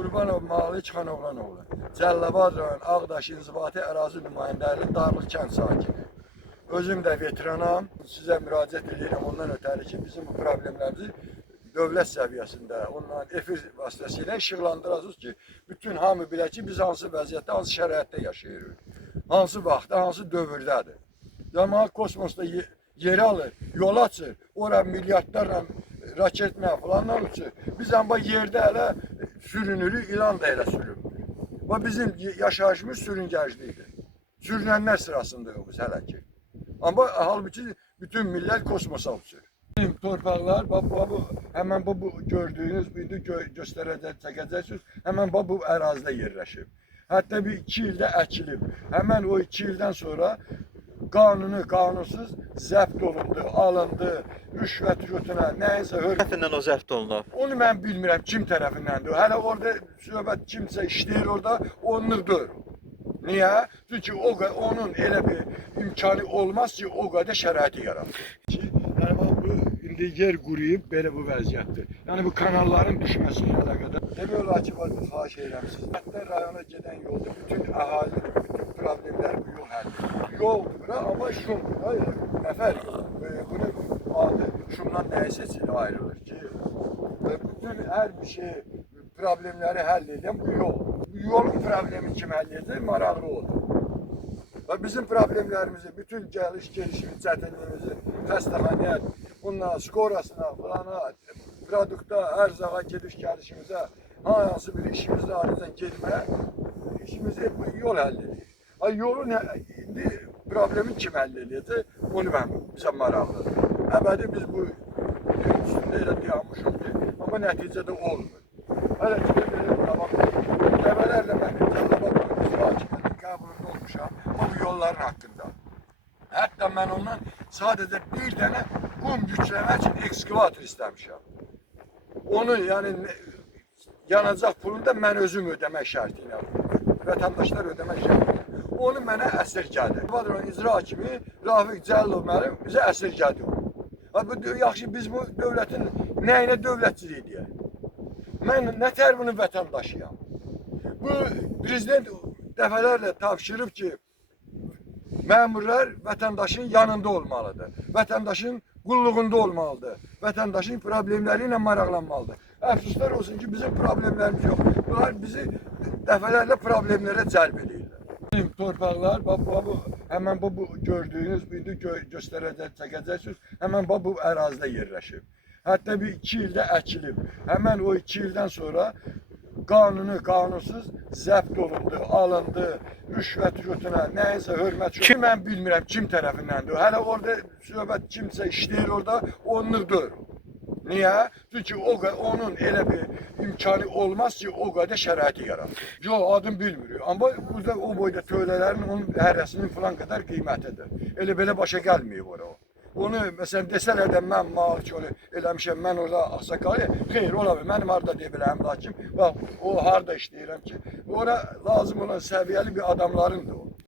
Qurbanov Malik Xanoğlanoğlu, Cəlilabad rayon Ağdaş İnzibati Ərazi nümayəndəliyi Darlıq kənd sakini. Özüm də veteranam, sizə müraciət edirəm ondan ötəri ki, bizim bu problemlərimizi dövlət səviyyəsində, onların efir vasitəsilə işıqlandıracağız ki, bütün hamı bilə ki, biz hansı vəziyyətdə, hansı şəraitdə yaşayırıq, hansı vaxtda, hansı dövrdədir. Cəmaət kosmosda yer alır, yol açır, ora milyardlarla raketlə falanla uçur. Biz amma yerdə hələ sürünürük, ilan da elə sürünmür. Və bizim yaşayışımız sürüngəclidir. Sürünənlər sırasındayıq biz hələ ki. Amma halbuki bütün millət kosmosa uçur. Bizim torpaqlar, həmən bu gördüyünüz, indi çəkəcəksiniz, həmən bu ərazidə yerləşib. Hətta bir 2 ildə əkilib. Həmən o 2 ildən sonra qanuni, qanunsuz zəbt olundu, alındı, rüşvət götürə, nəyinsə Tərəfindən o zəbt olunub. Onu mən bilmirəm kim tərəfindəndir. Hələ orada söhbət kimsə işləyir orada, onluqdur. Niyə? Çünki onun elə bir imkanı olmaz ki, o qədər şəraiti yaratır. Yəni bu indi yer quruyub belə bu vəziyyətdir. Yəni bu kanalların düşməsi ilə əlaqədar. Demək olar ki, xahiş edirəm sizdən. Hətta rayona gedən yolda bütün əhalinin bütün problemləri bu yol həll edir. Yoldur bura, amma şumdur. Hayır, nəfər bunun adı şumdan nəyə seçilir, ayrılır ki, bütün hər bir şey problemləri həll edən bu yol. Bu yolun problemi kim həll edir? Maraqlı olur. Və bizim problemlərimizi, bütün gəlişimiz, çətinliyimizi, xəstəxanəyə, bununla, skorasına, plana, produkta, ərzağa gediş-gəlişimizə, hansı bir işimizdə ayrıca getməyə, işimizi yol həll edir. Yolun indi problemi kim həll edəcək? Onu bizə maraqlıdır. Əbədi biz bu üstündə elə dayanmışıq ki, amma nəticədə olmur. Hələ ki də belə qabaq, dəvələrlə mən Cəlilabad hakimiyyətin qəbulunda olmuşam, bu yolların haqqında. Hətta mən ondan sadəcə bir dənə qum yükləmək üçün ekskavator istəmişəm. Onu, yəni yanacaq pulunu da mən özüm ödəmək şərti ilə, vətəndaşlar ödəmək şərti ilə. Onu mənə əsirgədi. Vadron icra hakimi Rafiq Cəlilov mənim bizə əsirgədi o. Yaxşı, biz bu dövlətin nəyinə dövlətçilik deyək? Mən nə tərvinin vətəndaşıyam? Bu prezident dəfələrlə tapşırıb ki, məmurlar vətəndaşın yanında olmalıdır, vətəndaşın qulluğunda olmalıdır, vətəndaşın problemləri ilə maraqlanmalıdır. Əfsuslar olsun ki, bizim problemlərimiz yox. Bunlar bizi dəfələrlə problemlərə cəlb edirlər. Bizim torpaqlar, həmən bu gördüyünüz, indi çəkəcəksiniz, həmən bu ərazidə yerləşib. Hətta bir 2 ildə əkilib. Həmən o 2 ildən sonra qanuni, qanunsuz zəbt olundu, alındı, rüşvət götürə, nəyinsə hörmət götürə. Kim mən bilmirəm kim tərəfindəndir. Hələ orada söhbət kimsə işləyir orada, onluqdur. Niyə? Çünki onun elə bir imkanı olmaz ki, o qədər şəraiti yaratır. Yox, adım bilmirik. Amma burada o boyda tövlələrin onun hərəsinin falan qədər qiymətidir. Elə belə başa gəlməyib ora o. Onu məsələn desələr də mən Malik eləmişəm, mən orada ağsaqalı, xeyr, ola bilər, mənim harada deyə biləm, lakin bax, o harada işləyirəm ki, ora lazım olan səviyyəli bir adamlarındır o.